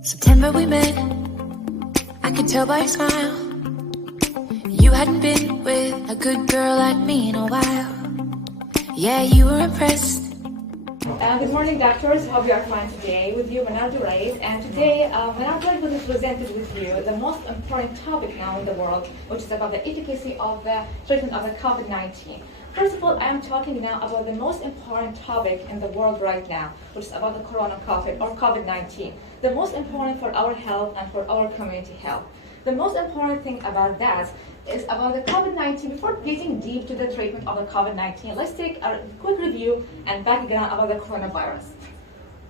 September we met, I could tell by your smile. You hadn't been with a good girl like me in a while. Yeah, you were impressed. Good morning, doctors. Hope you are fine today. With you, Manardu Rais. And today, Manardu will be presented with you the most important topic now in the world, which is about the efficacy of the treatment of the COVID-19. First of all, I am talking now about the most important topic in the world right now, which is about the COVID-19. The most important for our health and for our community health. The most important thing about that is about the COVID-19. Before getting deep to the treatment of the COVID-19, let's take a quick review and background about the coronavirus.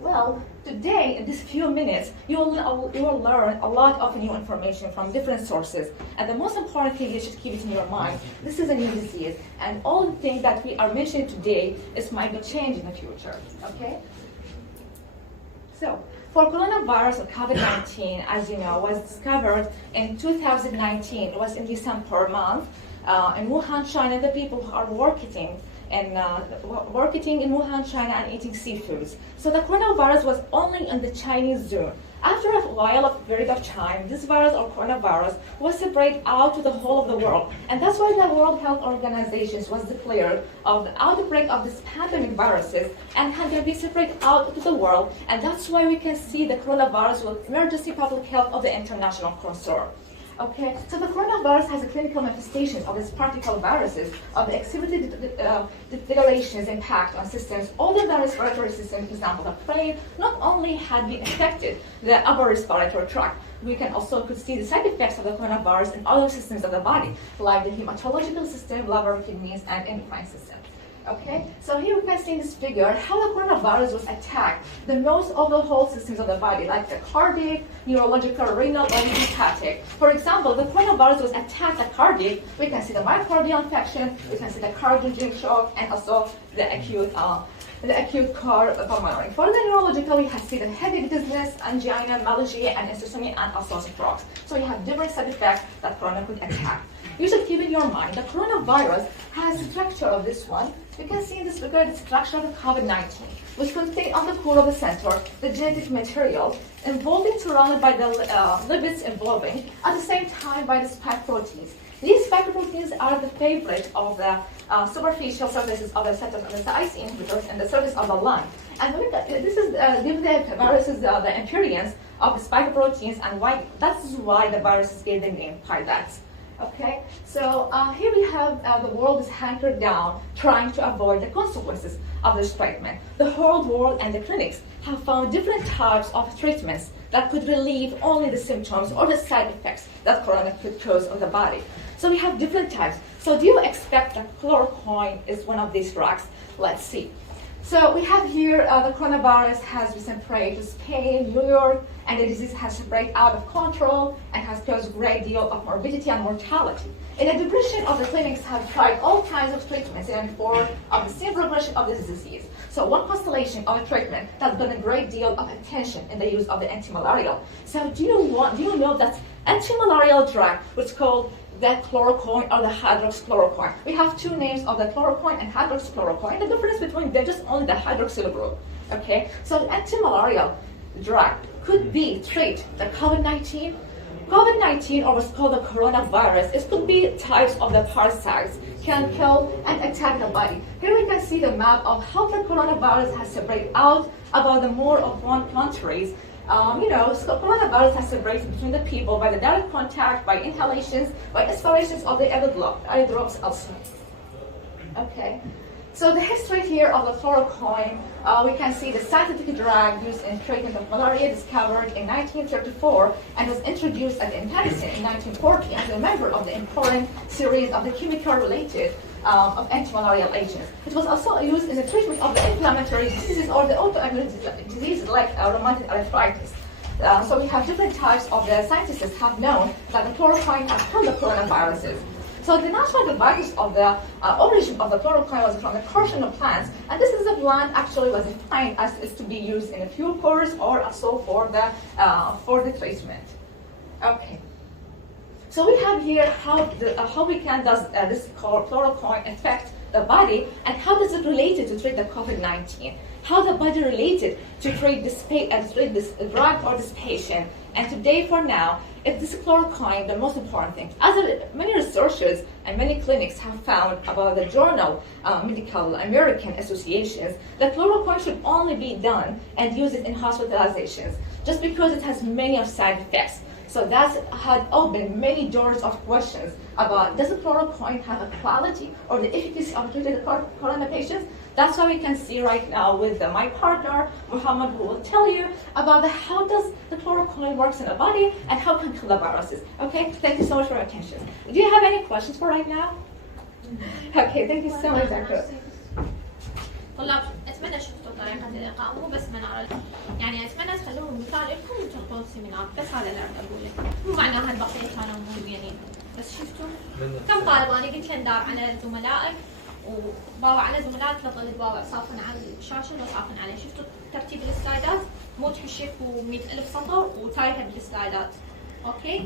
Well, today, in these few minutes, you will learn a lot of new information from different sources. And the most important thing you should keep it in your mind, this is a new disease, and all the things that we are mentioning today might be changed in the future, okay? So, for coronavirus or COVID-19, as you know, was discovered in 2019. It was in December month in Wuhan, China. The people who are working in Wuhan, China, and eating seafoods. So the coronavirus was only in the Chinese zone. After a while of period of time, this virus or coronavirus was spread out to the whole of the world. And that's why the World Health Organization was declared of the outbreak of this pandemic viruses and can be spread out to the world. And that's why we can see the coronavirus with emergency public health of the international concern. Okay, so the coronavirus has a clinical manifestations of these particle viruses of exhibited declarations impact on systems. All the respiratory systems, for example, the brain, not only had been affected, the upper respiratory tract. We can also could see the side effects of the coronavirus in other systems of the body, like the hematological system, liver, kidneys, and endocrine system. Okay, so here we can see in this figure how the coronavirus was attacked the most of the whole systems of the body, like the cardiac, neurological, renal, or hepatic. For example, the coronavirus was attacked the cardiac. We can see the myocardial infection, we can see the cardiogenic shock, and also the acute pulmonary. For the neurological, we can see the headache, dizziness, angina, myalgia, and insomnia, and also strokes. So you have different side effects that corona could attack. You should keep in your mind the coronavirus has the structure of this one. You can see in this figure the structure of the COVID-19, which contains on the core of the center the genetic material involved and surrounded by the lipids involving, at the same time by the spike proteins. These spike proteins are the favorite of the superficial surfaces of the receptors of the IC inhibitors and the surface of the lung. And this is give the viruses the appearance of the spike proteins, and why that's why the viruses get the name pilots. Okay, so here we have the world is hunkered down, trying to avoid the consequences of this treatment. The whole world and the clinics have found different types of treatments that could relieve only the symptoms or the side effects that corona could cause on the body. So we have different types. So do you expect that chloroquine is one of these drugs? Let's see. So we have here the coronavirus has been spread to Spain, New York, and the disease has spread out of control and has caused a great deal of morbidity and mortality. In the depression of the clinics have tried all kinds of treatments in order of the same progression of this disease. So one constellation of a treatment that's done a great deal of attention in the use of the anti-malarial. So do you know that anti-malarial drug, which is called the chloroquine or the hydroxychloroquine? We have two names of the chloroquine and hydroxychloroquine. The difference between them just only the hydroxyl group. Okay, so anti-malarial drug could be treat the COVID-19. COVID-19, or what's called the coronavirus, it could be types of the parasites can kill and attack the body. Here we can see the map of how the coronavirus has spread out about the more of one countries. So coronavirus has separated between the people by the direct contact, by inhalations, by aspirations of the air drops also. Okay. So the history here of the chloroquine, we can see the scientific drug used in treatment of malaria discovered in 1934 and was introduced as in medicine in 1940 as a member of the important series of the chemical-related of anti-malarial agents. It was also used in the treatment of the inflammatory diseases or the autoimmune diseases like rheumatoid arthritis. So we have different types of the scientists have known that the chloroquine has killed the coronaviruses. So the natural device of the origin of the chloroquine was from the cardinal plants, and this is a plant actually was defined as is to be used in a few course or also for the treatment. Okay. So we have here how we can does this chloroquine affect the body, and how does it relate to treat the COVID-19? How the body related to treat this drug or this patient? And today, for now, if this chloroquine, the most important thing, many researchers and many clinics have found about the journal medical American associations that chloroquine should only be done and use it in hospitalizations, just because it has many side effects. So that had opened many doors of questions about does the chloroquine have a quality or the efficacy of treating the corona patients? That's what we can see right now with my partner, Muhammad, who will tell you about how does the chloroquine works in the body and how can kill the viruses. Okay, thank you so much for your attention. Do you have any questions for right now? Okay, thank you so much, Doctor. طلاب اتمنى شفتوا طريقه الالقاء مو بس منار، يعني اتمنى تخلوه مثال لكم وتحطوه سيمينار، بس هذا اللي اريد اقوله، مو معناها البقيه كانوا مو زينين، بس شفتوا كم طالب انا قلت له ندار على زملائك وباوع على زملائك تظل تباوع صافن على الشاشه لو صافن عليه، شفتوا ترتيب السلايدات مو تحشيك و100,000 سطر وتايهه بالسلايدات، اوكي؟